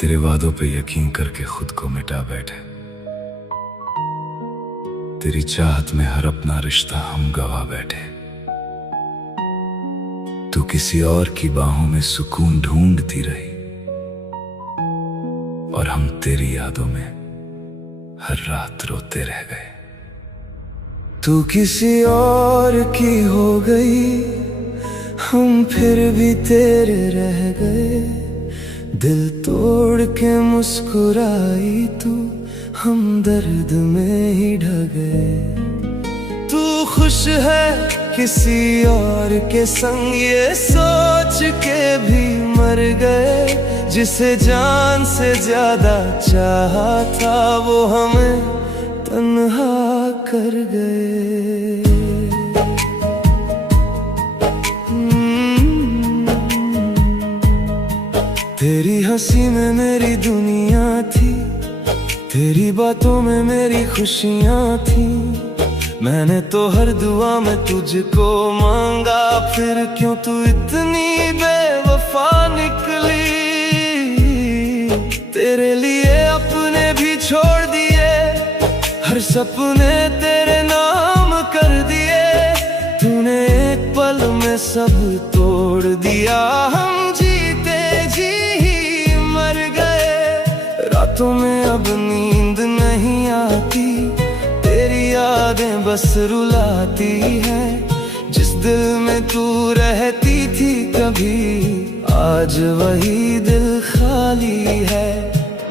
तेरे वादों पे यकीन करके खुद को मिटा बैठे। तेरी चाहत में हर अपना रिश्ता हम गवा बैठे। तू किसी और की बाहों में सुकून ढूंढती रही और हम तेरी यादों में हर रात रोते रह गए। तू किसी और की हो गई, हम फिर भी तेरे रह गए। दिल तोड़ के मुस्कुराई तू, हम दर्द में ही ढह गए। तू खुश है किसी और के संग, ये सोच के भी मर गए। जिसे जान से ज्यादा चाहा था, वो हमें तन्हा कर गए। तेरी हंसी में मेरी दुनिया थी, तेरी बातों में मेरी खुशियां थी। मैंने तो हर दुआ में तुझको मांगा, फिर क्यों तू इतनी बेवफा निकली। तेरे लिए अपने भी छोड़ दिए, हर सपने तेरे नाम कर दिए। तूने एक पल में सब तोड़ दिया, हम जीते जी ही मर गए। रातों में अब नींद नहीं आती, तेरी यादें बस रुलाती है। जिस दिल में तू रहती थी कभी, आज वही दिल खाली है।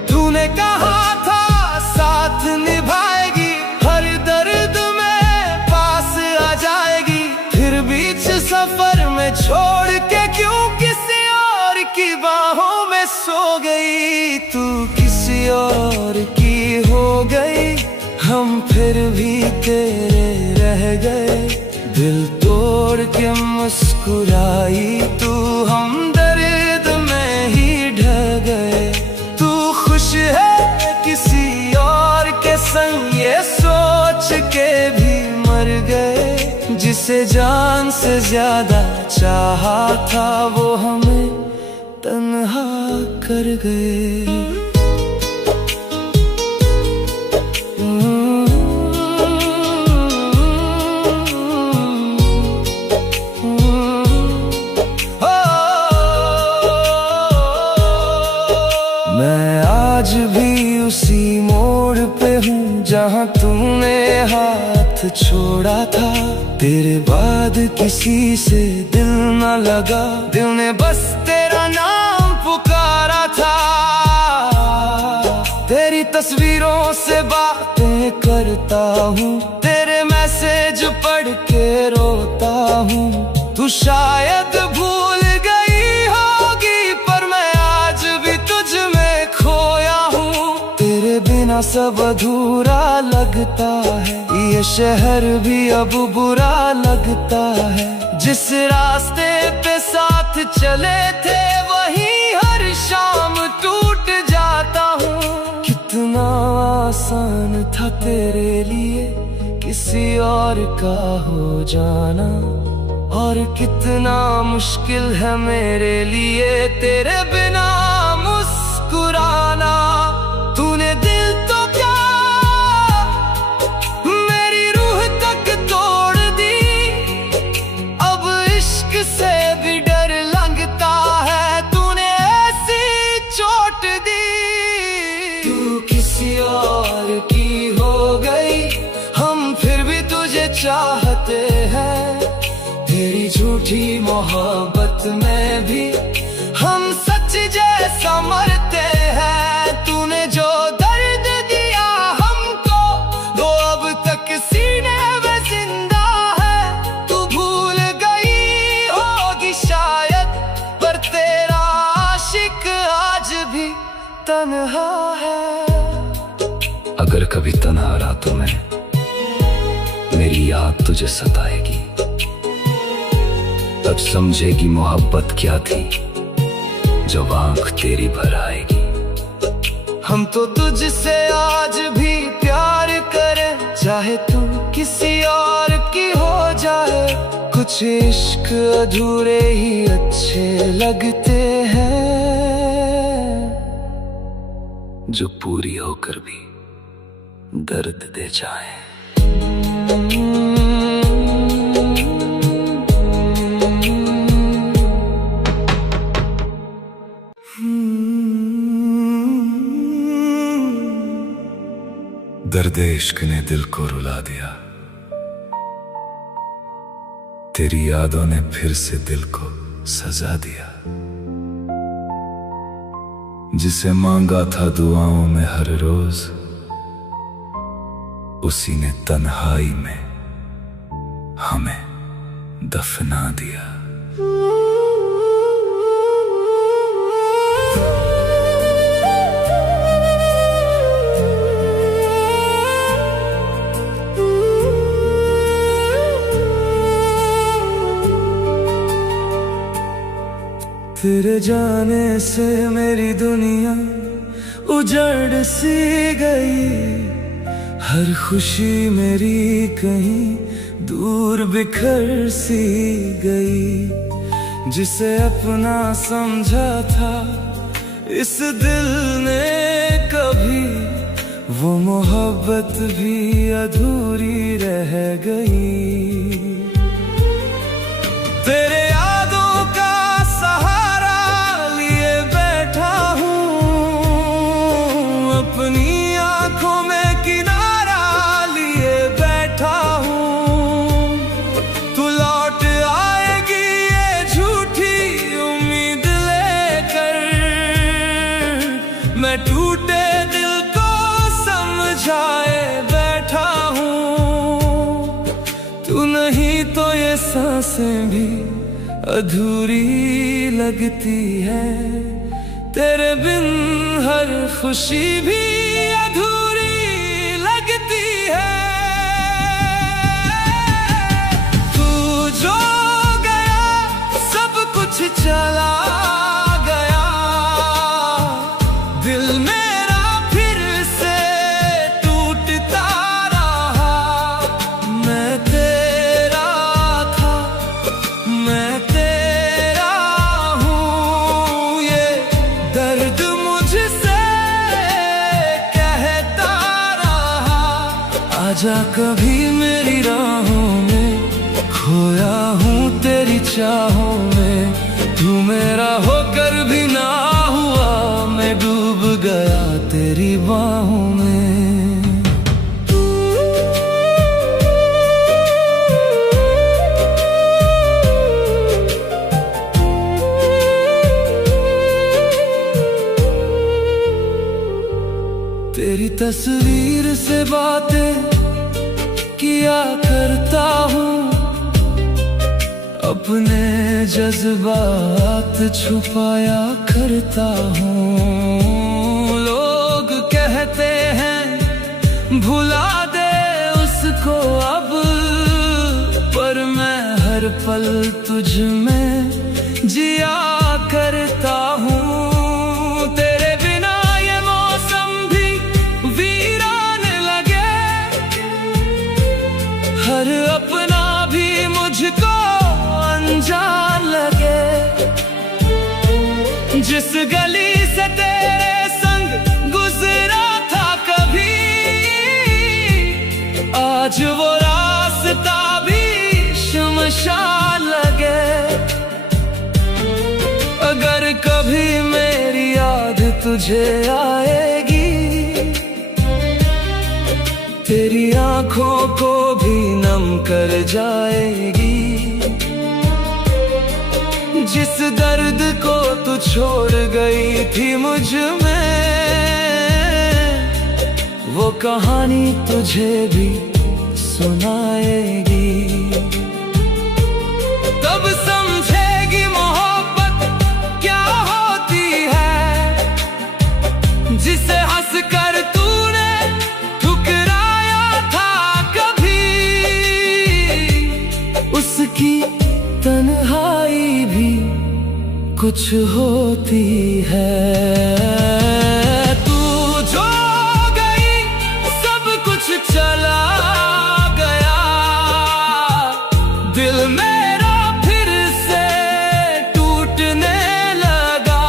तूने कहा था साथ निभाएगी, हर दर्द में पास आ जाएगी। फिर बीच सफर में छोड़ के क्यों किसी और की बाहों में सो गई। तू किसी और की हो गई, हम फिर भी तेरे रह गए। दिल तोड़ के मुस्कुराई तू, हम दर्द में ही ढह गए। तू खुश है किसी और के संग, ये सोच के भी मर गए। जिसे जान से ज्यादा चाहा था, वो हमें तन्हा कर गए। मैं आज भी उसी मोड़ पे हूँ जहाँ तूने हाथ छोड़ा था। तेरे बाद किसी से दिल न लगा, दिल ने बस तेरा नाम पुकारा था। तेरी तस्वीरों से बातें करता हूँ, तेरे मैसेज पढ़ के रोता हूँ। तू शायद भूल गई होगी, पर मैं आज भी तुझ में खोया हूँ। तेरे बिना सब अधूरा लगता है, ये शहर भी अब बुरा लगता है। जिस रास्ते पे साथ चले थे, वहीं हर शाम टूट जाता हूँ। कितना आसान था तेरे लिए किसी और का हो जाना, और कितना मुश्किल है मेरे लिए तेरे बिना मुस्कुराना। तूने दिल तो क्या मेरी रूह तक तोड़ दी, अब इश्क से भी डर लगता है। तूने ऐसी चोट दी, तू किसी और की हो गई, हम फिर भी तुझे चाहते हैं। तेरी झूठी मोहब्बत में भी हम सच जैसा मरते हैं। तूने जो दर्द दिया हमको, वो अब तक सीने में जिंदा है। तू भूल गई होगी शायद, पर तेरा आशिक आज भी तन्हा है। अगर कभी तन्हा रातों में मेरी याद तुझे सताएगी, तब समझेगी मोहब्बत क्या थी, जब आंख तेरी भर आएगी। हम तो तुझसे आज भी प्यार करें, चाहे तू किसी और की हो जाए। कुछ इश्क अधूरे ही अच्छे लगते हैं। जो पूरी होकर भी दर्द दे जाए। दर्द इश्क ने दिल को रुला दिया, तेरी यादों ने फिर से दिल को सजा दिया। जिसे मांगा था दुआओं में हर रोज, उसी ने तन्हाई में हमें दफना दिया। तेरे जाने से मेरी दुनिया उजड़ सी गई, हर खुशी मेरी कहीं दूर बिखर सी गई। जिसे अपना समझा था इस दिल ने कभी, वो मोहब्बत भी अधूरी रह गई। तेरे यादों का सहारा लिए बैठा हूँ, अपनी आंखों में किनारा लिए बैठा हूँ। तू लौट आएगी ये झूठी उम्मीद लेकर, मैं टूटे दिल को समझाए बैठा हूँ। तू नहीं तो ये सांसें भी अधूरी लगती है, तेरे बिन हर खुशी भी अधूरी लगती है। तू जो गया सब कुछ चला गया, दिल मेरा फिर से टूटता रहा। मैं तेरा था, मैं तेरा हूँ, ये दर्द मुझसे कहता रहा। आजा कभी मेरी राहों में, खोया हूँ तेरी चाहों में। तू मेरा होकर भी ना हुआ, मैं डूब गया तेरी बाहों में। तेरी तस्वीर से बातें किया करता हूँ, अपने जज्बात छुपाया करता हूँ। लोग कहते हैं भुला दे उसको अब, पर मैं हर पल तुझ में जिया करता हूँ। तेरे बिना ये मौसम भी वीरान लगे, हर अपना भी मुझको अनजान लगे। जिस गली से तेरे संग गुजरा था कभी, आज वो रास्ता भी शमशान लगे। अगर कभी मेरी याद तुझे आएगी, तेरी आंखों को भी नम कर जाएगी। जिस दर्द को तू छोड़ गई थी मुझ में, वो कहानी तुझे भी सुनाएगी। तब समझेगी मोहब्बत क्या होती है, जिसे हंस कर तूने ठुकराया था कभी। उसकी तन्हाई भी कुछ होती है। तू जो गई सब कुछ चला गया, दिल मेरा फिर से टूटने लगा।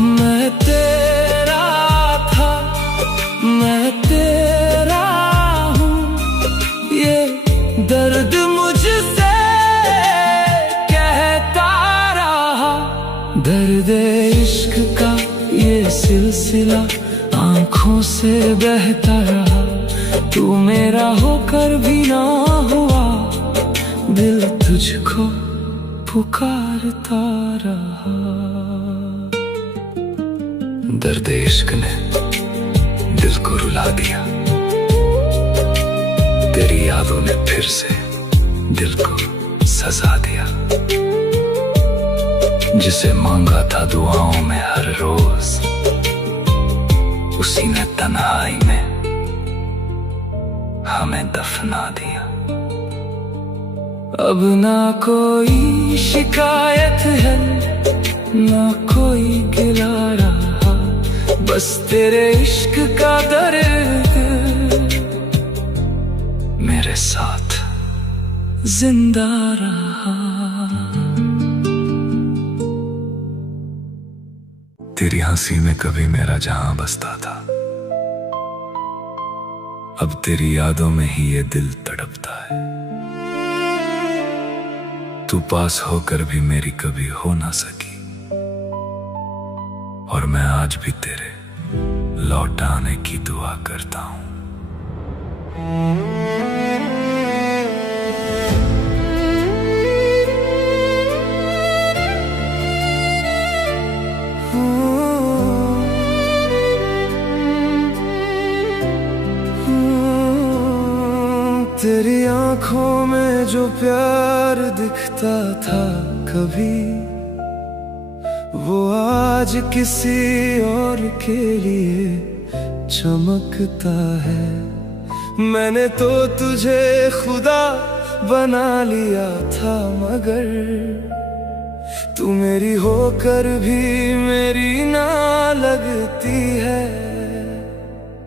मैं तेरा था, सिलसिला आंखों से बहता रहा, तू मेरा होकर भी ना हुआ, दिल तुझको पुकारता रहा। दर्द इश्क ने दिल को रुला दिया, तेरी यादों ने फिर से दिल को सजा दिया। जिसे मांगा था दुआओं में हर रोज, उसी ने तन्हाई में हमें दफना दिया। अब ना कोई शिकायत है, ना कोई गिला रहा, बस तेरे इश्क का दर्द मेरे साथ जिंदा रहा। तेरी हंसी में कभी मेरा जहां बसता था, अब तेरी यादों में ही ये दिल तड़पता है। तू पास होकर भी मेरी कभी हो ना सकी, और मैं आज भी तेरे लौट आने की दुआ करता हूं। तेरी आंखों में जो प्यार दिखता था कभी, वो आज किसी और के लिए चमकता है। मैंने तो तुझे खुदा बना लिया था, मगर तू मेरी होकर भी मेरी ना लगती है।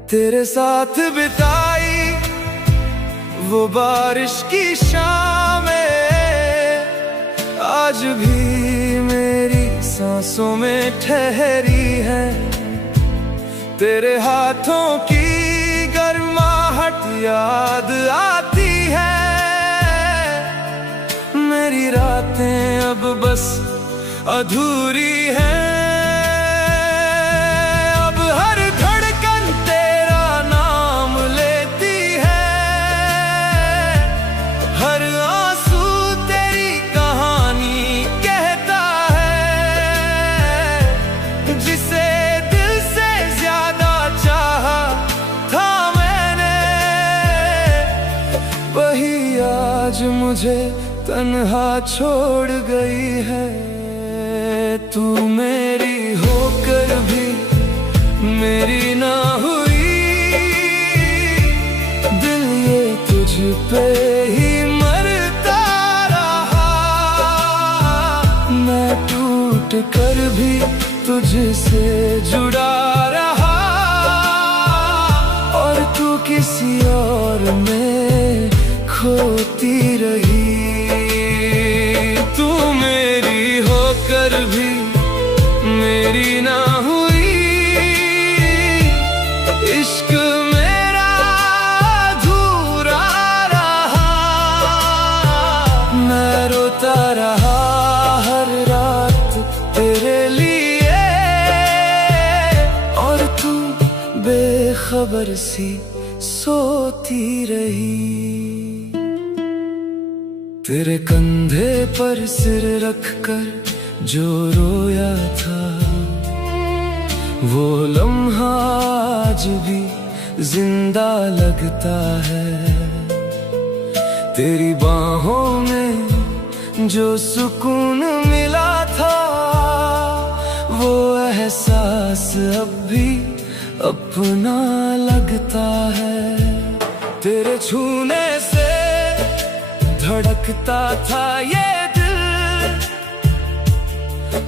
तेरे साथ बिताई वो बारिश की शामें आज भी मेरी सांसों में ठहरी है। तेरे हाथों की गर्माहट याद आती है। मेरी रातें अब बस अधूरी हैं। मुझे तन्हा छोड़ गई है। तू मेरी होकर भी मेरी ना हुई, दिल ये तुझ पे ही मरता रहा। मैं टूट कर भी तुझसे जुड़ा रहा, और तू किसी और में खोती रही। तू मेरी होकर भी मेरी ना हुई, इश्क मेरा अधूरा रहा। मैं रोता रहा हर रात तेरे लिए, और तू बेखबर सी सोती रही। तेरे कंधे पर सिर रखकर जो रोया था, वो लम्हा आज भी जिंदा लगता है। तेरी बाहों में जो सुकून मिला था, वो एहसास अब भी अपना लगता है। तेरे छूने से धड़कता था ये दिल,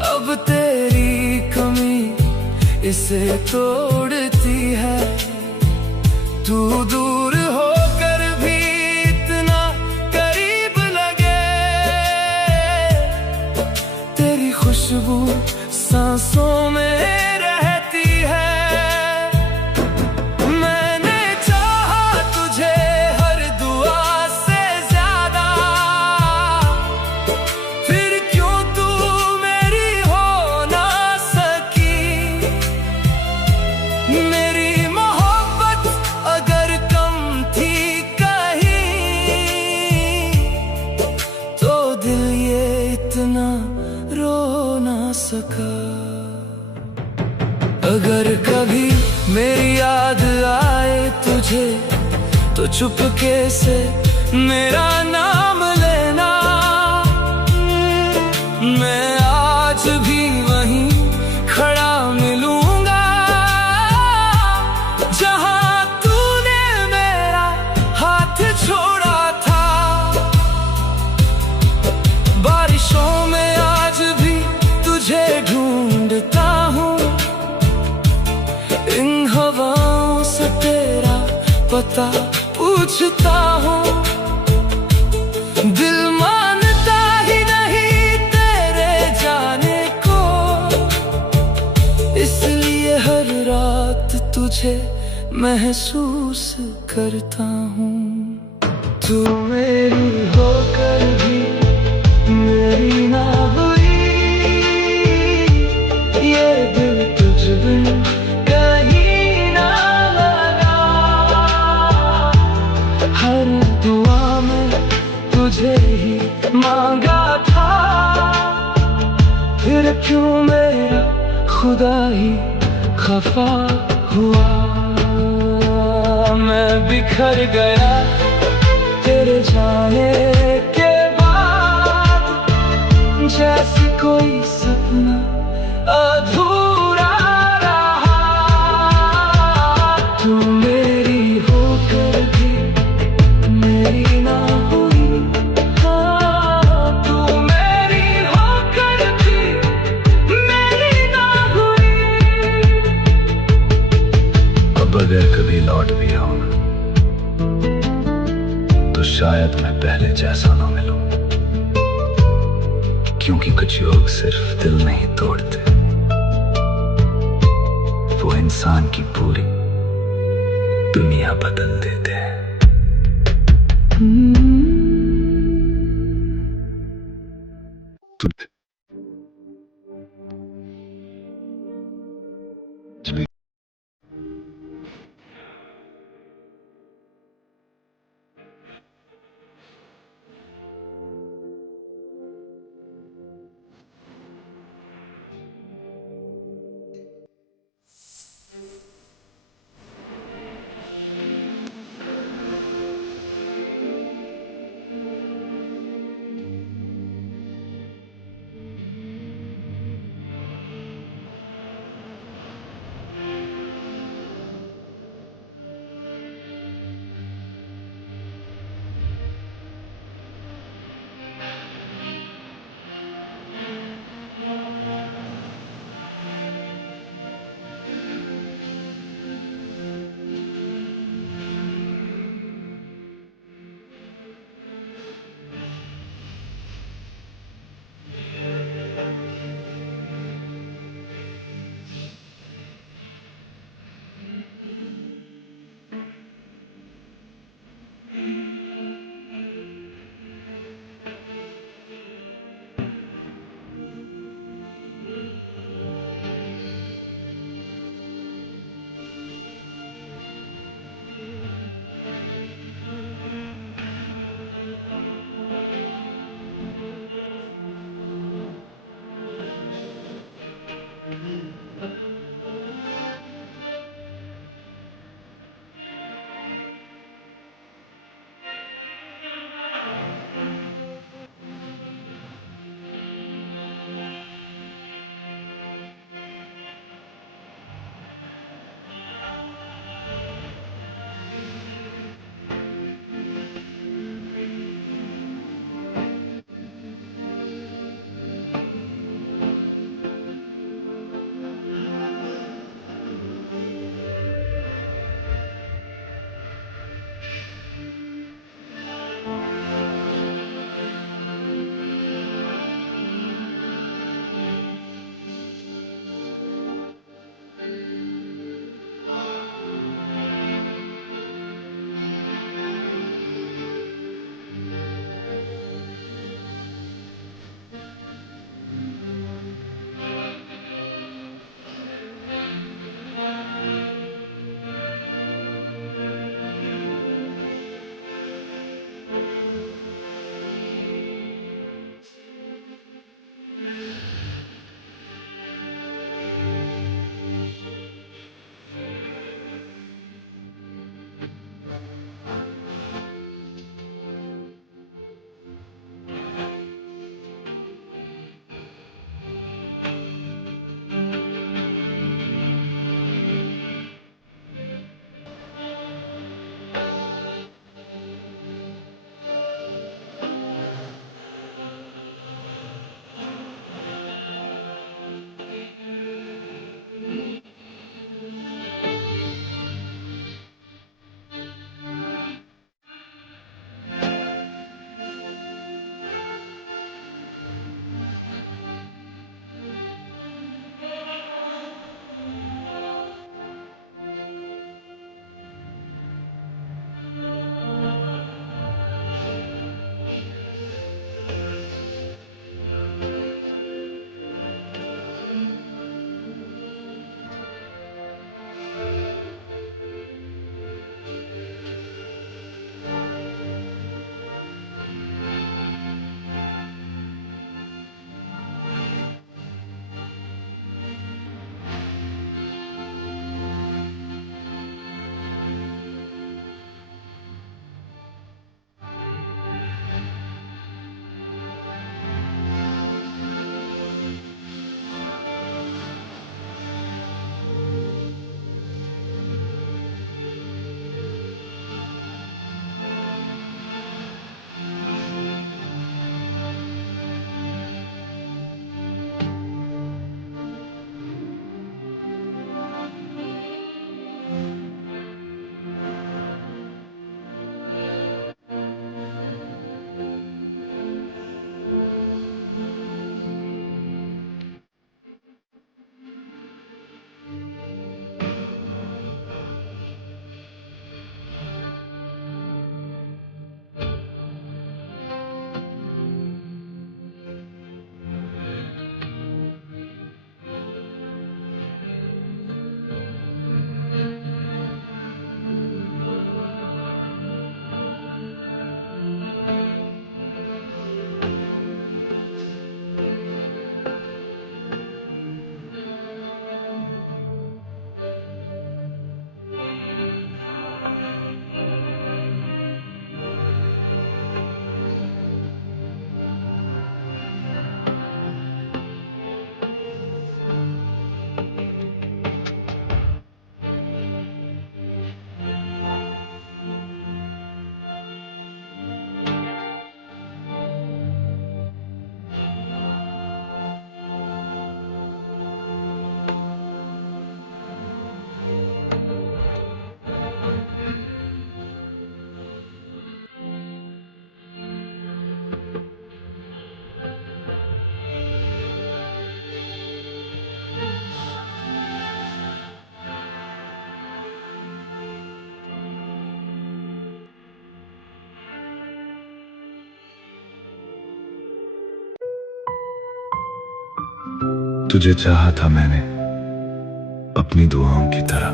अब तेरी कमी इसे तोड़ती है। तू दूर होकर भी इतना करीब लगे, तेरी खुशबू सांसों में रहती है। अगर कभी मेरी याद आए तुझे तो चुपके से मेरा नाम लेना। मैं आज भी वहीं खड़ा मिलूंगा जहां तूने मेरा हाथ छोड़ा था। बारिशों में आज भी तुझे ढूंढता हूँ, इन हवाओं से तेरा पता पूछता हूँ। दिल मानता ही नहीं तेरे जाने को, इसलिए हर रात तुझे महसूस करता हूँ। तू मेरी होकर भी मेरी ना हुई, ये दिल तुझ बिन कहीं ना लगा। हर दुआ में तुझे ही मांगा था, फिर क्यों मेरा खुदा ही खफा हुआ। मैं बिखर गया तेरे जाने के बाद, जैसे कोई सपना अधूरा रहा। तू मेरी होकर भी मेरी ना हुई, हाँ तू मेरी होकर भी मेरी ना हुई। अब अगर कभी लौट भी आऊं ना, तो शायद मैं पहले जैसा ना मिलूं, क्योंकि कुछ लोग सिर्फ दिल नहीं तोड़ते, वो इंसान की पूरी दुनिया बदल देते हैं। तुझे चाहा था मैंने अपनी दुआओं की तरह।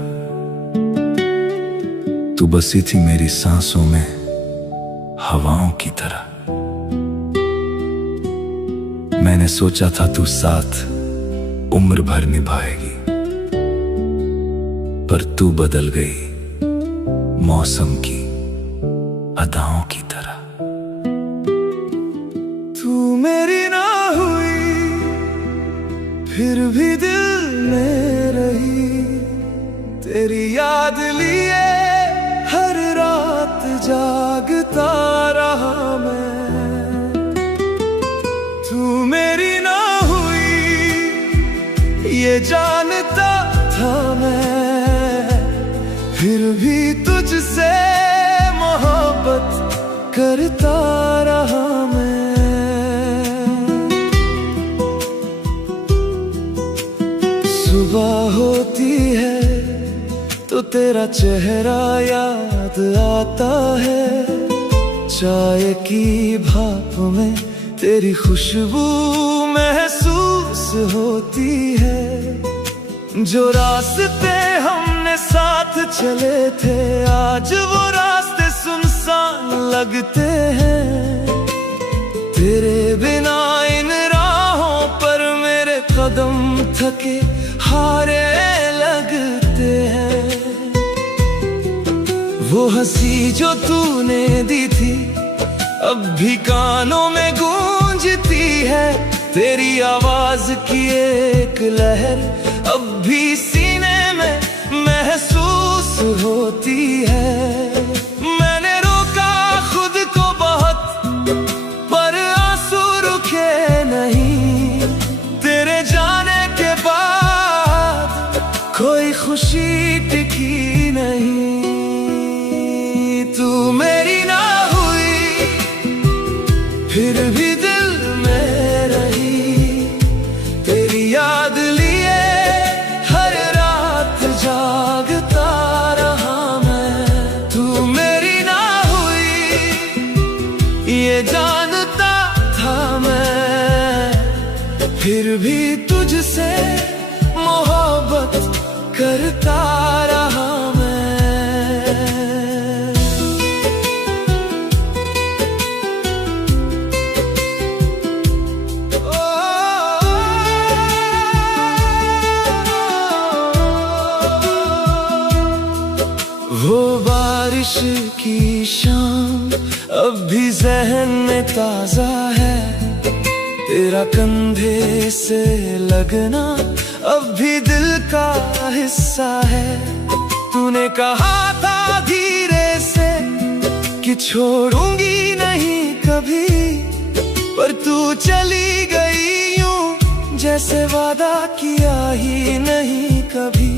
तू बसी थी मेरी सांसों में हवाओं की तरह। मैंने सोचा था तू साथ उम्र भर निभाएगी, पर तू बदल गई मौसम की अदाओं की तरह। तू मेरी ना हुई फिर भी दिल में रही, तेरी याद लिए हर रात जागता रहा मैं। तू मेरी ना हुई ये जानता था मैं, फिर भी तुझसे मोहब्बत करता रहा मैं। सुबह होती है तो तेरा चेहरा याद आता है, चाय की भाप में तेरी खुशबू महसूस होती है। जो रास्ते हमने साथ चले थे आज वो रास्ते सुनसान लगते हैं। तेरे बिना इन राहों पर मेरे कदम थके हारे लगते हैं। वो हंसी जो तूने दी थी अब भी कानों में गूंजती है, तेरी आवाज की एक लहर अब भी सीने में महसूस होती है। मैंने रोका खुद को बहुत पर आंसू रुके नहीं, तेरे जाने के बाद कोई खुशी टिकी नहीं। तू मेरी ना हुई फिर भी दिल में रही, तेरी याद लिए हर रात जागता रहा मैं। तू मेरी ना हुई ये जानता था मैं, फिर भी तुझसे मोहब्बत करता रहा मैं। वो बारिश की शाम अब भी ज़हन में ताज़ा है, तेरा कंधे से लगना अब भी दिल का हिस्सा है। तूने कहा था धीरे से कि छोड़ूंगी नहीं कभी, पर तू चली गई यूं जैसे वादा किया ही नहीं कभी।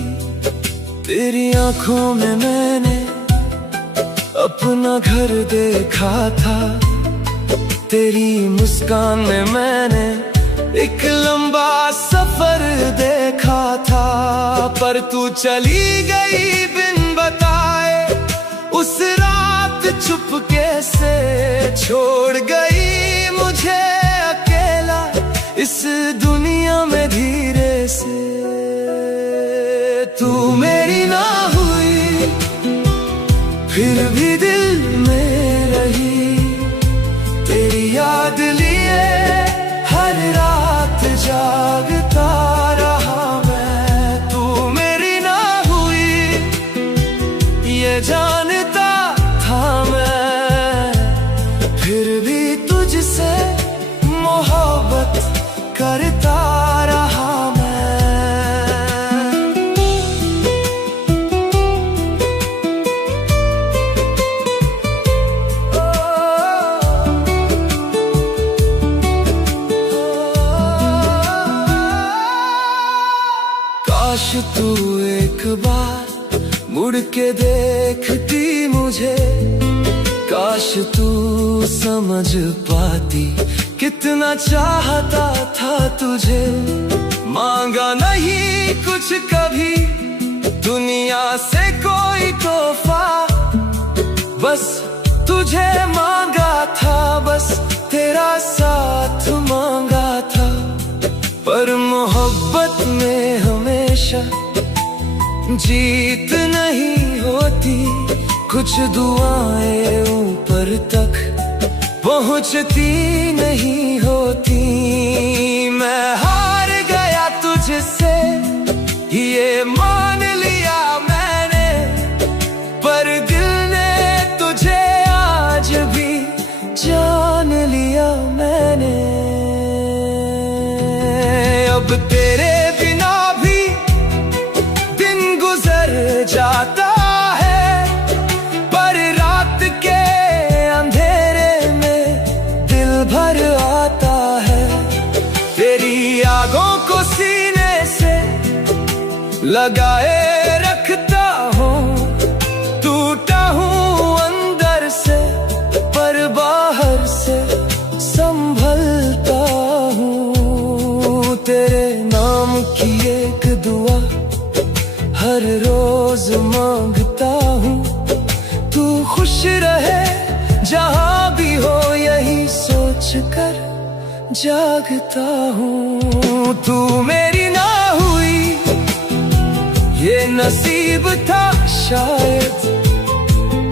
तेरी आंखों में मैंने अपना घर देखा था, तेरी मुस्कान में मैंने एक लंबा सफर देखा था। पर तू चली गई बिन बताए उस रात चुपके से, छोड़ गई मुझे अकेला इस दुनिया में धीरे से। तू मेरी ना हुई फिर भी दिल में रही, तेरी याद लिए हर रात जागता रहा मैं। तू मेरी ना हुई ये जानता था मैं, फिर भी तुझसे मोहब्बत करता रहा मैं। काश तू एक बार मुड़ के देखती मुझे, काश तू समझ पाती कितना चाहता था तुझे। मांगा नहीं कुछ कभी दुनिया से कोई तोहफा, बस तुझे मांगा था, बस तेरा साथ मांगा था। पर मोहब्बत में हमेशा जीत नहीं होती। कुछ दुआएं ऊपर तक पहुंचती नहीं होती। मैं हार गया तुझसे ये मान लिया मैंने, पर दिल ने तुझे आज भी जान लिया मैंने। अब तेरे बिना भी दिन गुजर जाता है, पर रात के अंधेरे में दिल भर आता है। तेरी यादों को सीने से लगाए रखता हूँ, टूटा हूँ अंदर से पर बाहर से संभलता हूँ। तेरे नाम की एक दुआ हर रोज मांगता हूँ, तू खुश रहे जहाँ भी हो यही सोच कर जागता हूँ। तू मेरी ना हुई ये नसीब था शायद,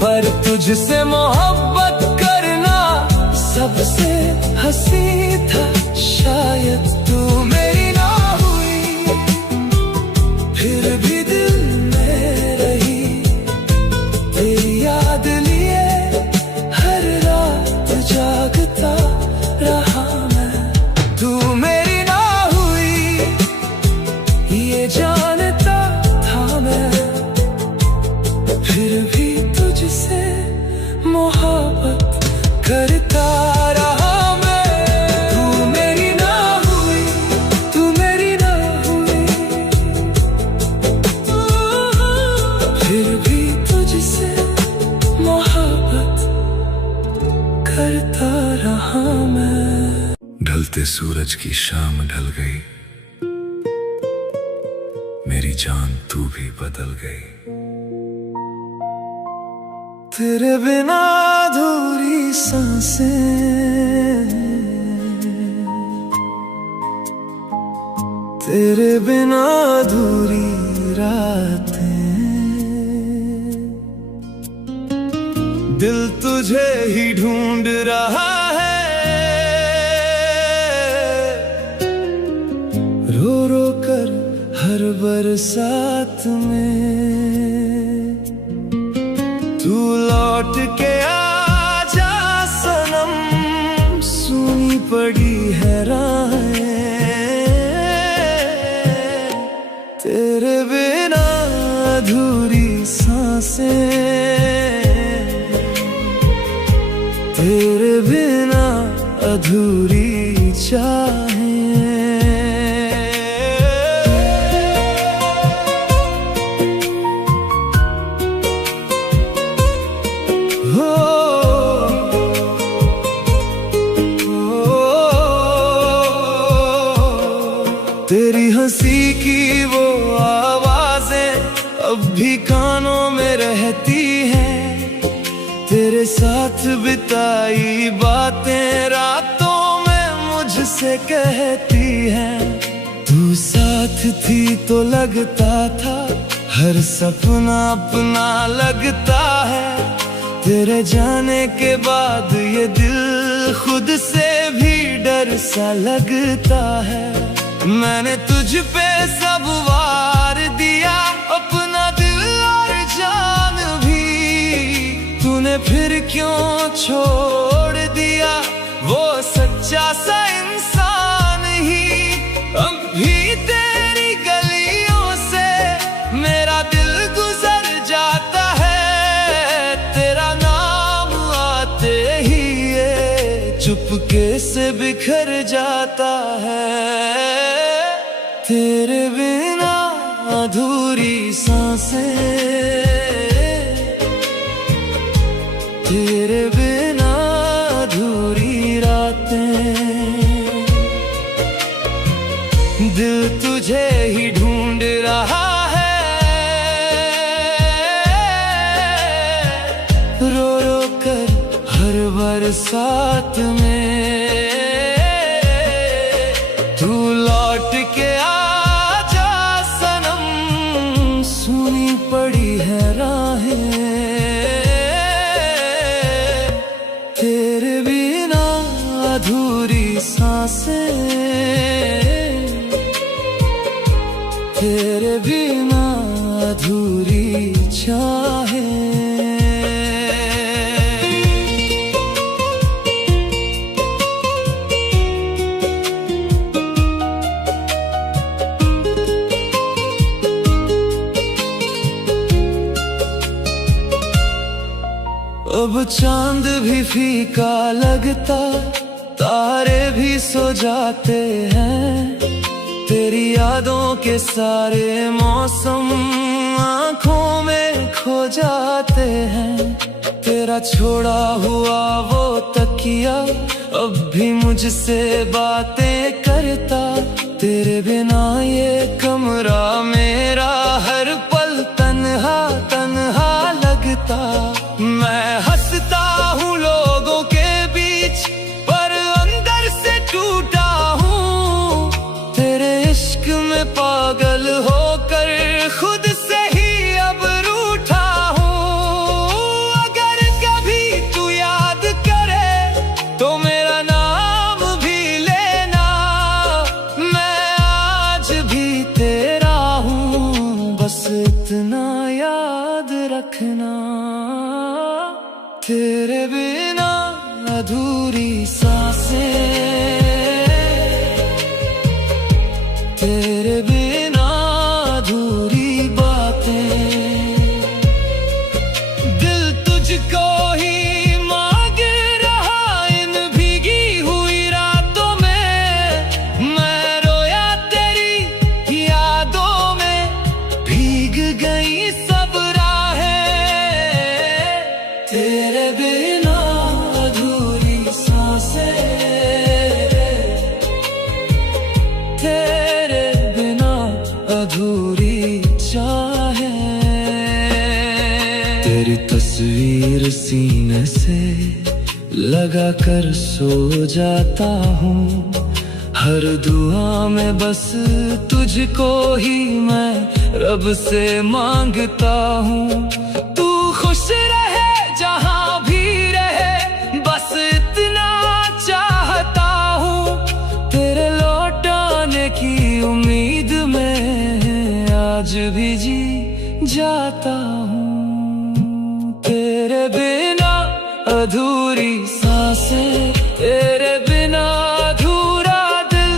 पर तुझसे मोहब्बत करना सबसे हंसी था शायद। तू मेरी ना हुई फिर भी दिल में रही, तेरी याद लिए हर रात जागता रहा मैं। तू मेरी ना हुई ये जानता था मैं, फिर भी तुझसे मोहब्बत करता रहा मैं। तू मेरी ना हुई, तू मेरी ना हुई, फिर भी तुझसे मोहब्बत करता रहा मैं। ढलते सूरज की शाम ढल गई, मेरी जान तू भी बदल गई। तेरे बिना अधूरी सांसें, तेरे बिना अधूरी रातें, दिल तुझे ही ढूंढ रहा है। रो रो कर हर बरसात में तू लौट के आजा सनम, सुनी पड़ी है राहें। तेरे बिना अधूरी सांसें, तेरे बिना अधूरी चाहें। तेरी हंसी की वो आवाजें अब भी कानों में रहती हैं, तेरे साथ बिताई बातें रातों में मुझसे कहती हैं। तू साथ थी तो लगता था हर सपना अपना लगता है, तेरे जाने के बाद ये दिल खुद से भी डर सा लगता है। मैंने तुझ पे सब वार दिया, अपना दिल और जान भी, तूने फिर क्यों छोड़ दिया वो सच्चा सा इंसान ही। अब भी तेरी गलियों से मेरा दिल गुजर जाता है, तेरा नाम आते ही ये चुपके से बिखर जाता है। तेरे बिना अधूरी सांसें, तेरे बिना अधूरी रातें, दिल तुझे ही ढूंढ रहा है। रो रो कर हर बरसात में तू लौट चाहे। अब चांद भी फीका लगता, तारे भी सो जाते हैं। तेरी यादों के सारे मौसम आंखों में खो जाते हैं। तेरा छोड़ा हुआ वो तकिया अब भी मुझसे बातें करता। तेरे बिना ये कमरा मेरा हर पल तन्हा तन्हा लगता। मैं हंसता हूँ लोगों के बीच, पर अंदर से टूटा हूँ। तेरे इश्क में पागल होकर खुद से ही अब रूठा हूँ। अगर कभी तू याद करे तो मेरा नाम भी लेना। मैं आज भी तेरा हूँ, बस इतना याद रखना। तेरे बिना अधूरी सांसें, तेरे बिना अधूरी बातें। दिल तुझको ही मांग रहा इन भीगी हुई रातों में। मैं रोया तेरी यादों में, भीग गई सब राहें। तेरे बिना अधूरी सांसें, तेरे बिना अधूरी चाहें। तेरी तस्वीर सीने से लगा कर सो जाता हूँ। हर दुआ में बस तुझको ही मैं रब से मांगता हूँ। तू खुश रहे जहाँ भी रहे, बस इतना चाहता हूँ। तेरे लौट आने की उम्मीद में आज भी जी जाता हूँ। तेरे बिना अधूरी सांसें, तेरे बिना अधूरा दिल।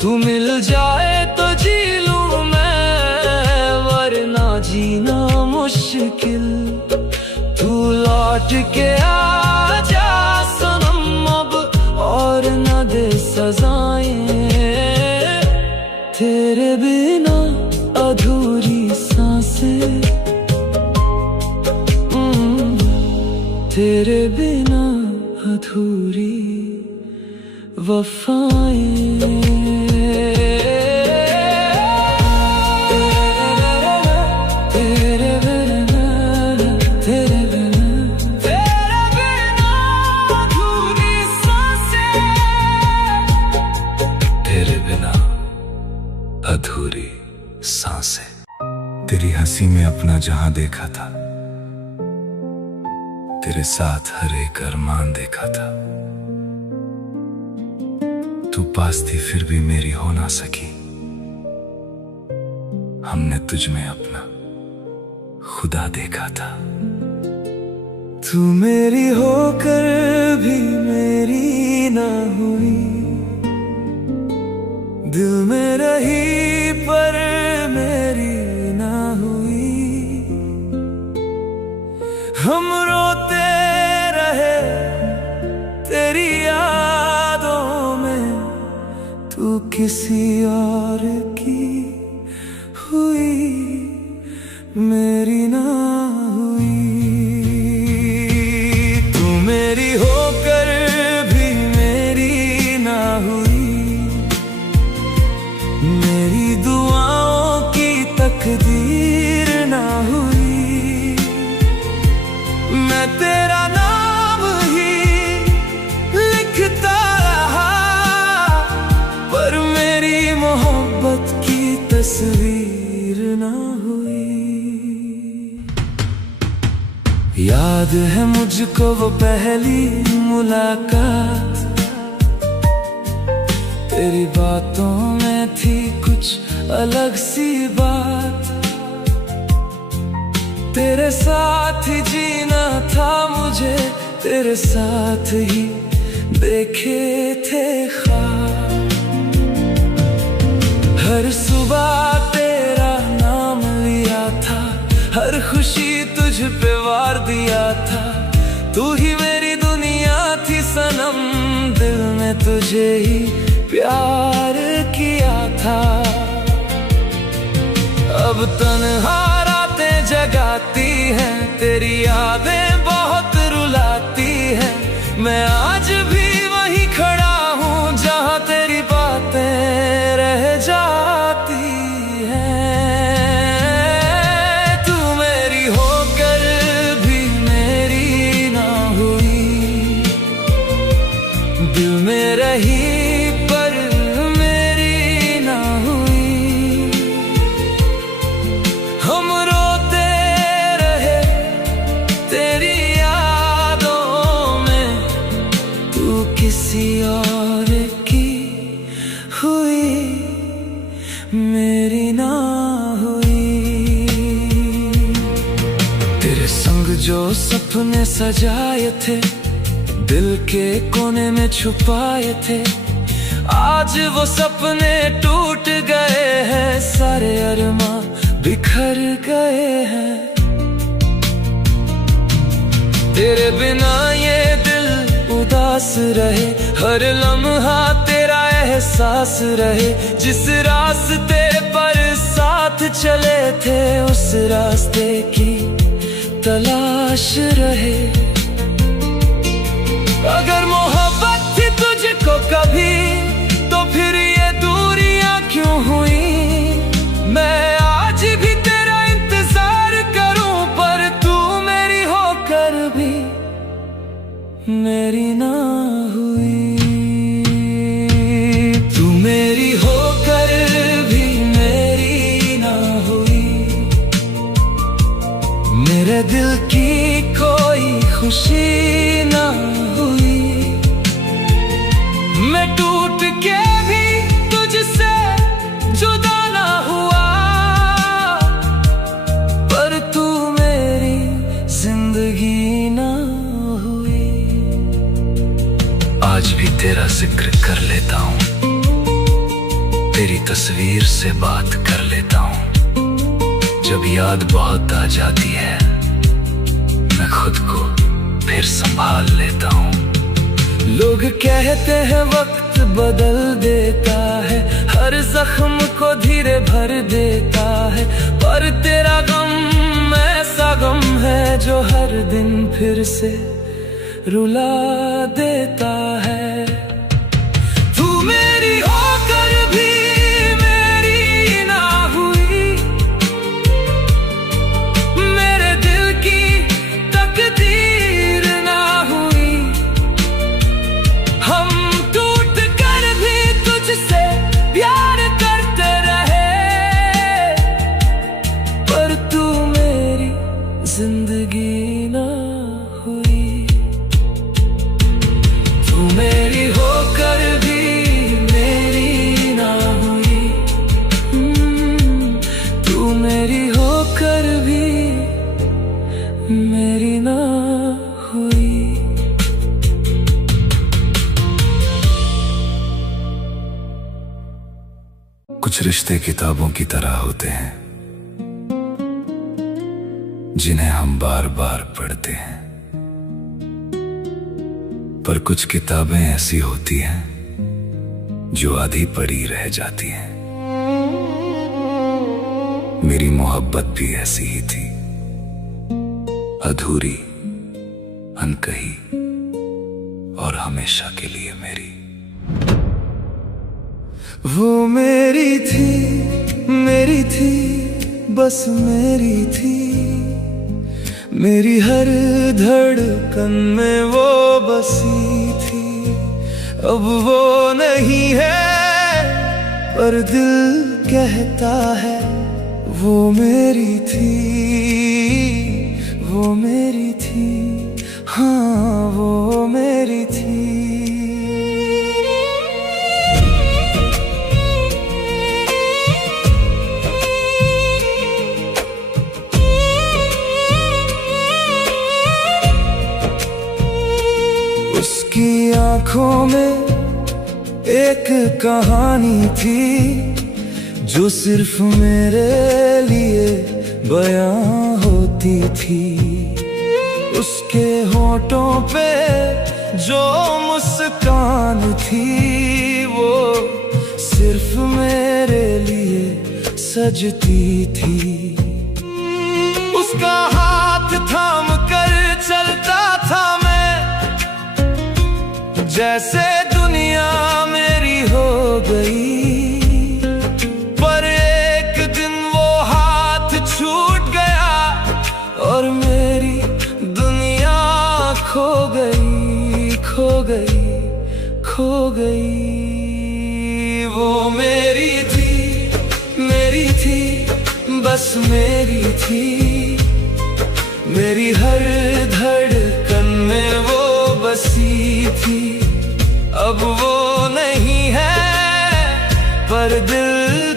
तू मिल जाए तो जी लूं मैं, वरना जीना मुश्किल। तू लौट के आ जा सनम, अब और न दे सजाएं। तेरे बिना अधूरी सांसें, तेरे बिना अधूरी वफाएं। अधूरी सांसें। तेरी हंसी में अपना जहां देखा था, तेरे साथ हर एक अरमान देखा था। तू पास थी फिर भी मेरी हो ना सकी। हमने तुझ में अपना खुदा देखा था। तू मेरी होकर भी मेरी ना हुई, दिल में रही पर मेरी ना हुई। हम रोते रहे तेरी यादों में, तू किसी और की हुई, मेरी ना हुई। तू मेरी होकर भी मेरी ना हुई, मेरी दुआओं की तकदीर ना हुई। मैं तेरा नाम ही लिखता रहा, पर मेरी मोहब्बत की तस्वीर ना हुई। याद है मुझको वो पहली मुलाकात, तेरी बातों में थी कुछ अलग सी बात। तेरे साथ ही जीना था मुझे, तेरे साथ ही देखे थे ख्वाब। हर सुबह तेरा नाम लिया था, हर खुशी तुझ पे वार दिया था। तू ही मेरी दुनिया थी सनम, दिल में तुझे ही प्यार किया था। अब तन्हा रातें जगाती हैं, तेरी यादें बहुत रुलाती हैं। मैं आज भी वहीं खड़ा हूँ जहाँ तेरी बातें रह जाती हैं। तू मेरी होकर भी मेरी ना हुई, दिल में रही पर मेरी ना हुई। हम रोते रहे तेरी यादों में, तू किसी और की हुई, मेरी ना हुई। तेरे संग जो सपने सजाए थे, दिल के कोने में छुपाए थे, आज वो सपने टूट गए हैं। सारे अरमां बिखर गए हैं। तेरे बिना ये दिल उदास रहे, हर लम्हा तेरा एहसास रहे। जिस रास्ते पर साथ चले थे, उस रास्ते की तलाश रहे। अगर मोहब्बत थी तुझको कभी, तो फिर ये दूरियां क्यों हुई। मैं आज भी तेरा इंतजार करूं, पर तू मेरी होकर भी मेरी ना हुई। तू मेरी होकर भी मेरी ना हुई, मेरे दिल की कोई खुशी ना हुई। मैं टूट के भी तुझसे जुदा ना हुआ, पर तू मेरी जिंदगी ना हुई। आज भी तेरा जिक्र कर लेता हूँ, तेरी तस्वीर से बात कर लेता हूँ। जब याद बहुत आ जाती है, मैं खुद को फिर संभाल लेता हूँ। लोग कहते हैं वक्त बदल देता है, हर जख्म को धीरे भर देता है। पर तेरा गम ऐसा गम है, जो हर दिन फिर से रुला देता है। तू मेरी होकर भी मेरी ना हुई, मेरे दिल की तकदीर ना हुई। हम टूट कर भी तुझसे प्यार करते रहे, पर तू मेरी जिंदगी ना हुई। तू मेरी होकर भी मेरी ना हुई, तू मेरी होकर भी मेरी ना हुई। कुछ रिश्ते किताबों की तरह होते हैं, जिन्हें हम बार बार पढ़ते हैं। पर कुछ किताबें ऐसी होती हैं, जो आधी पढ़ी रह जाती हैं। मेरी मोहब्बत भी ऐसी ही थी, अधूरी, अनकही और हमेशा के लिए मेरी। वो मेरी थी, बस मेरी थी। मेरी हर धड़कन में वो बसी थी। अब वो नहीं है, पर दिल कहता है वो मेरी थी, वो मेरी थी, हाँ वो मेरी थी। उसकी आंखों में एक कहानी थी जो सिर्फ मेरे लिए बयां होती थी। उसके होठों पे जो मुस्कान थी वो सिर्फ मेरे लिए सजती थी। उसका हाथ थाम कर चलता था मैं, जैसे दुनिया मेरी हो गई। पर एक दिन वो हाथ छूट गया और मेरी दुनिया खो गई, खो गई, खो गई। वो मेरी थी, बस मेरी थी। मेरी हर धड़कन में वो बसी थी। अब वो नहीं है पर दिल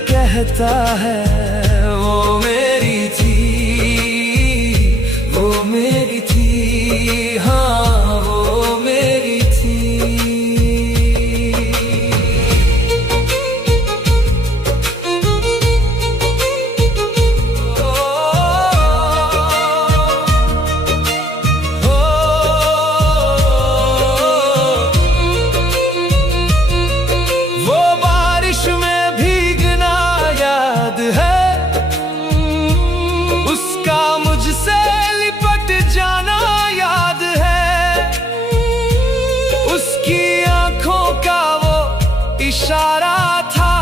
कहता है वो मेरी थी, वो मेरी थी, हाँ वो मेरी थी। इशारा था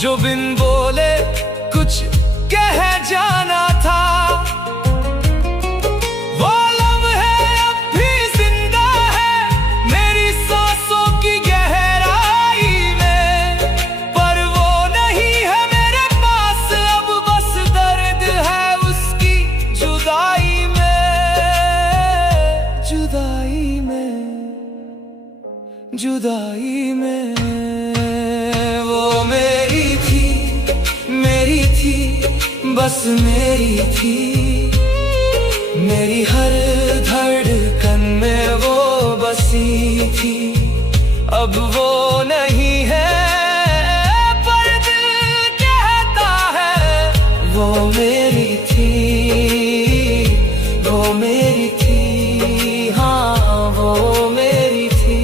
जो बिन बोले कुछ कह जाना था। वो लम्हे अब भी जिंदा है मेरी सांसों की गहराई में, पर वो नहीं है मेरे पास अब, बस दर्द है उसकी जुदाई में, जुदाई में, जुदाई में। वो मेरी थी, बस मेरी थी। मेरी हर धड़कन में वो बसी थी। अब वो नहीं है पर दिल कहता है वो मेरी थी, वो मेरी थी, हाँ वो मेरी थी।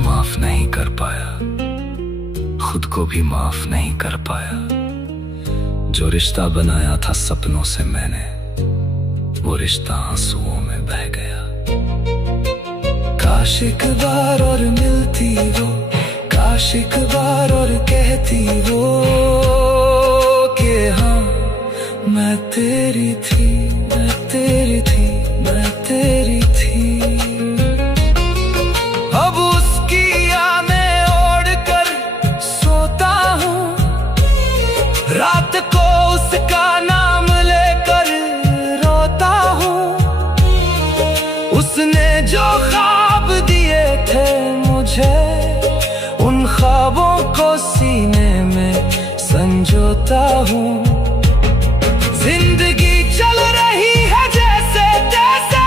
माफ नहीं कर पाया, खुद को भी माफ नहीं कर पाया। जो रिश्ता बनाया था सपनों से मैंने, वो रिश्ता आंसुओं में बह गया। काश एक बार और मिलती वो, काश एक बार और कहती वो कि हाँ मैं तेरी थी, मैं तेरी थी, मैं तेरी थी। अब उसकी यादें ओढ़ कर सोता हूँ, रात को उसका नाम लेकर रोता हूँ। उसने जो ख्वाब दिए थे मुझे, उन ख्वाबों को सीने में संजोता हूँ। जिंदगी चल रही है जैसे तैसे,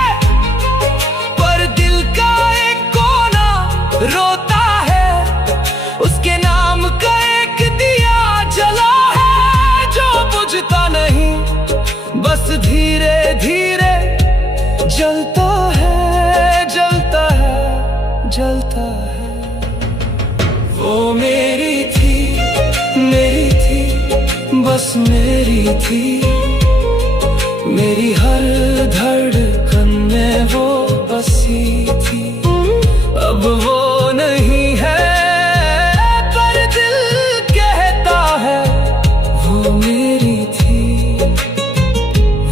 पर दिल का एक कोना रोता है। उसके नाम का एक दिया जला है जो बुझता नहीं, बस धीरे धीरे जलता है, जलता है, जलता है। वो मेरी थी, बस मेरी थी। मेरी हर धड़कन में वो बसी थी। अब वो नहीं है पर दिल कहता है वो मेरी थी,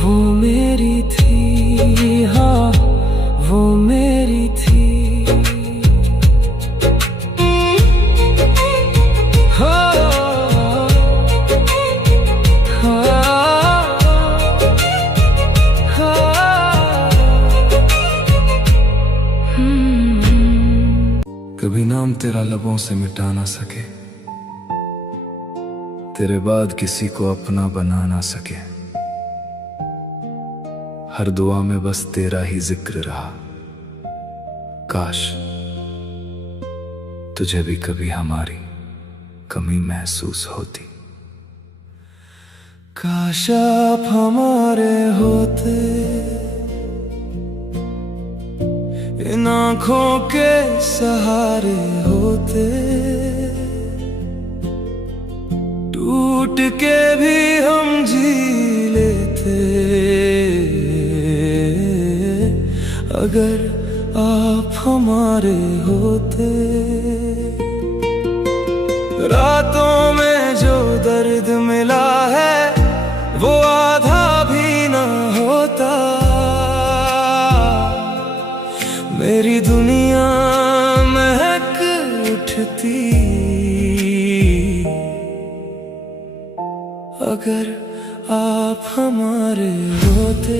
वो मेरी थी, हाँ वो मेरी थी। नाम तेरा लबों से मिटा ना सके, तेरे बाद किसी को अपना बना ना सके। हर दुआ में बस तेरा ही जिक्र रहा, काश तुझे भी कभी हमारी कमी महसूस होती। काश आप हमारे होते, इन आँखों के सहारे होते, टूट के भी हम जी लेते। अगर आप हमारे होते, रातों में जो दर्द मिला है वो आधा भी ना होता। मेरी दुनिया महक उठती अगर आप हमारे होते।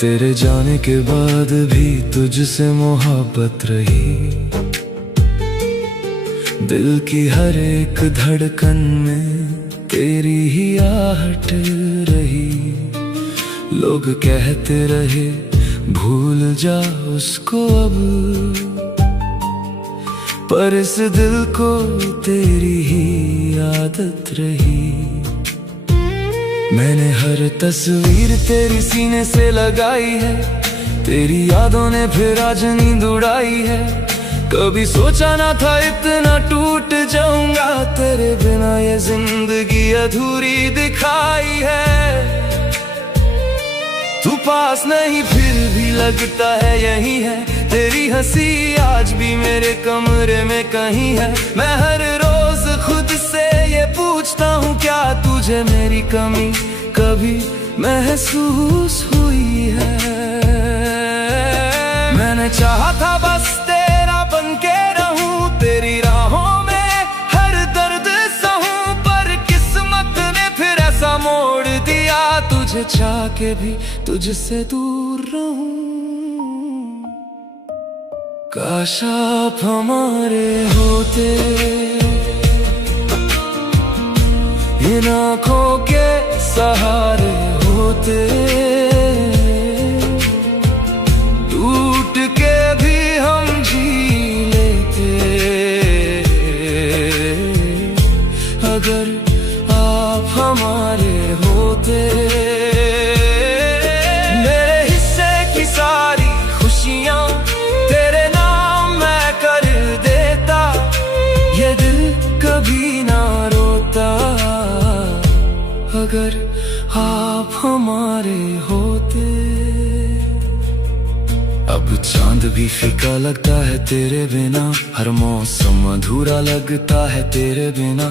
तेरे जाने के बाद भी तुझसे मोहब्बत रही, दिल की हर एक धड़कन में तेरी ही आहट रही। लोग कहते रहे भूल जा उसको अब, पर इस दिल को तेरी ही आदत रही। मैंने हर तस्वीर तेरी सीने से लगाई है, तेरी यादों ने फिर आज नींद उड़ाई है। कभी सोचा ना था इतना टूट जाऊंगा, तेरे बिना ये जिंदगी अधूरी दिखाई है। तू पास नहीं फिर भी लगता है यही है, तेरी हंसी आज भी मेरे कमरे में कहीं है। मैं हर रोज खुद से ये पूछता हूँ, क्या तुझे मेरी कमी कभी महसूस हुई है? मैंने चाहा था बस तेरा बनके रहूं, तेरी राहों में हर दर्द सहूं, पर किस्मत ने फिर ऐसा मोड़ दिया, तुझे चाह के भी तुझसे दूर रहूं। काश आप हमारे होते, इन आँखों के सहारे होते, टूट के भी हम जी लेते। अगर आप हमारे होते, मेरे हिस्से की सारी खुशियाँ तेरे नाम मैं कर देता, ये दिल कभी ना रोता। अगर आप हमारे होते। अब चांद भी फीका लगता है तेरे बिना, हर मौसम अधूरा लगता है तेरे बिना।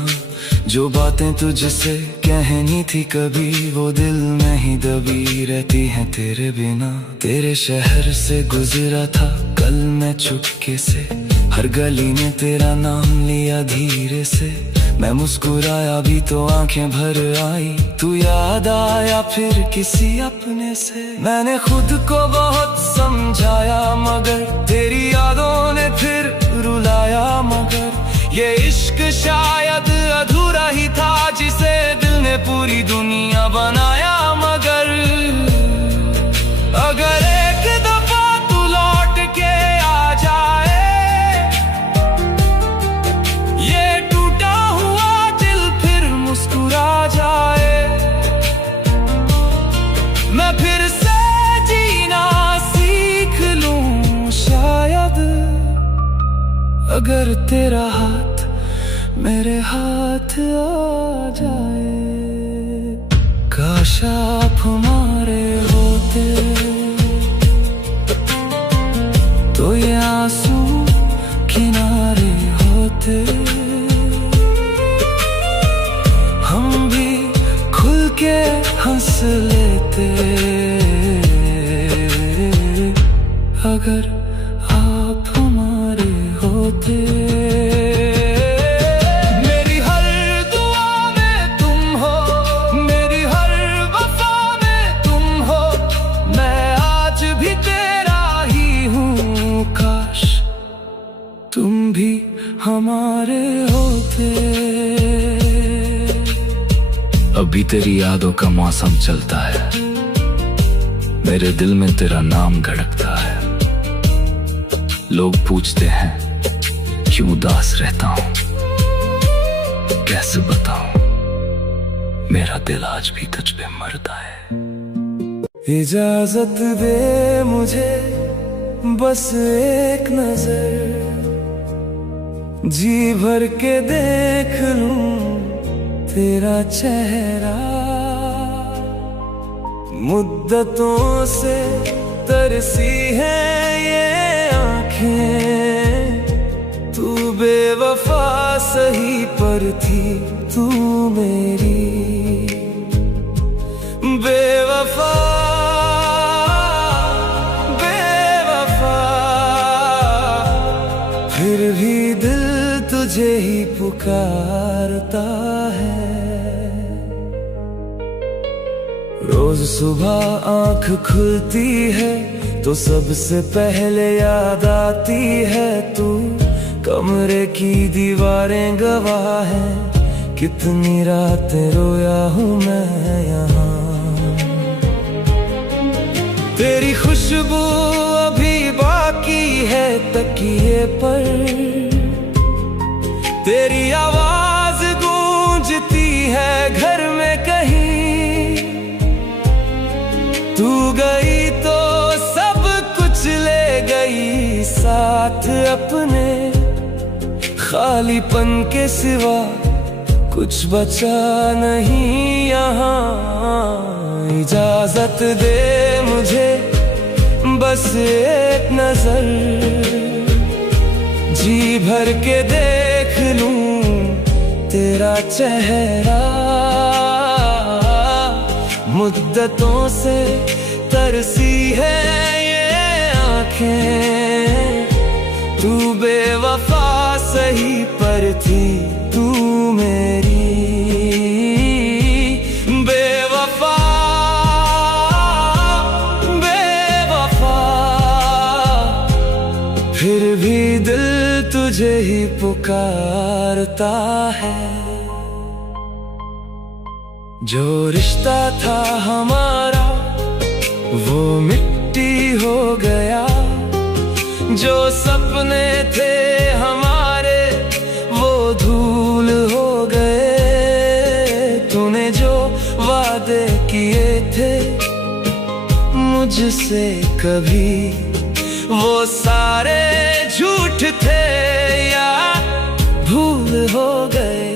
जो बातें तुझसे कहनी थी कभी, वो दिल में ही दबी रहती हैं तेरे बिना। तेरे शहर से गुजरा था कल मैं चुपके से, हर गली में तेरा नाम लिया धीरे से। मैं मुस्कुराया भी तो आंखें भर आई, तू याद आया फिर किसी अपने से। मैंने खुद को बहुत समझाया मगर तेरी यादों ने फिर रुलाया। मगर ये इश्क शायद अधूरा ही था, जिसे दिल ने पूरी दुनिया बनाया। मगर अगर एक दफा तू लौट के आ जाए, ये टूटा हुआ दिल फिर मुस्कुरा जाए। मैं फिर से जीना सीख लूं शायद, अगर तेरा हाथ मेरे हाथ आ जाए। काश आप हमारे होते, तो ये आंसू किनारे होते, हम भी खुल के हंस लेते। अगर आप हमारे होते, मेरी हर दुआ में तुम हो, मेरी हर वफा में तुम हो। मैं आज भी अभी तेरी यादों का मौसम चलता है, मेरे दिल में तेरा नाम धड़कता है। लोग पूछते हैं क्यों उदास रहता हूं, कैसे बताऊं मेरा दिल आज भी तुझ पे मरता है। इजाजत दे मुझे बस एक नजर, जी भर के देख लूं तेरा चेहरा। मुद्दतों से तरसी है ये आंखें, तू बेवफा सही पर थी तू मेरी बेवफा। फिर भी दिल तुझे ही पुकारता है। रोज सुबह आंख खुलती है तो सबसे पहले याद आती है तू। कमरे की दीवारें गवाह हैं, कितनी रातें रोया हूँ मैं यहाँ। तेरी खुशबू अभी बाकी है तकिए पर, तेरी आवाज गूंजती है घर में कहीं। तू गई तो सब कुछ ले गई साथ अपने, खालीपन के सिवा कुछ बचा नहीं यहाँ। इजाजत दे मुझे बस एक नजर, जी भर के देख लूं तेरा चेहरा। मुद्दतों से तरसी है ये आंखें, तू बेवफा सही पर थी तू मेरी बेवफा। बेवफा फिर भी दिल तुझे ही पुकारता है। जो रिश्ता था हमारा वो मिट्टी हो गया, जो सपने थे हमारे वो धूल हो गए। तूने जो वादे किए थे मुझसे कभी, वो सारे झूठ थे या भूल हो गए।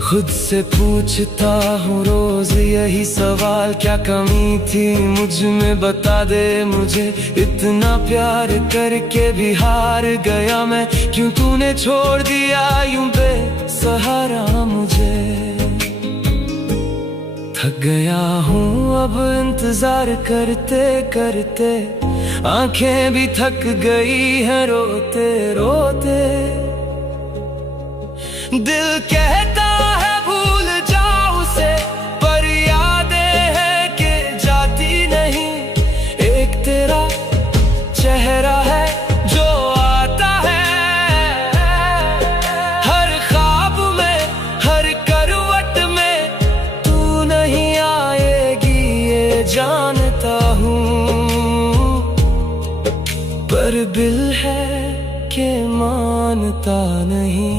खुद से पूछता हूँ रोज यही सवाल, क्या कमी थी मुझ में बता दे मुझे। इतना प्यार करके भी हार गया मैं, क्यों तूने छोड़ दिया यूं बेसहारा मुझे। थक गया हूँ अब इंतजार करते करते, आंखें भी थक गई हैं रोते रोते। दिल कहता है भूल जाओ उसे, पर यादें हैं कि जाती नहीं। एक तेरा चेहरा है जो आता है हर ख्वाब में, हर करवट में। तू नहीं आएगी ये जानता हूँ, पर दिल है कि मानता नहीं।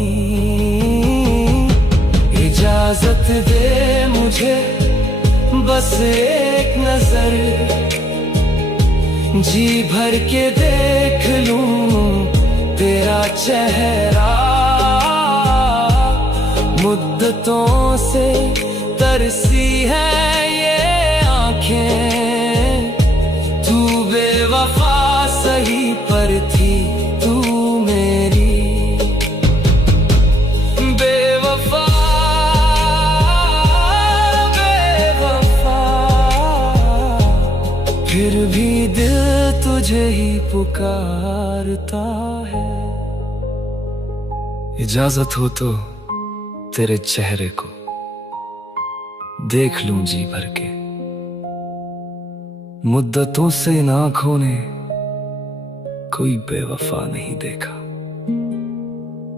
इजाजत दे मुझे बस एक नजर, जी भर के देख लूं तेरा चेहरा। मुद्दतों से तरसी है ये आंखें, तू बेवफा सही पर थी तू मेरी बेवफा। बेवफा फिर भी दिल तुझे ही पुकारता है। इजाजत हो तो तेरे चेहरे को देख लूं जी भर के। मुद्दतों से इन आंखों ने कोई बेवफा नहीं देखा।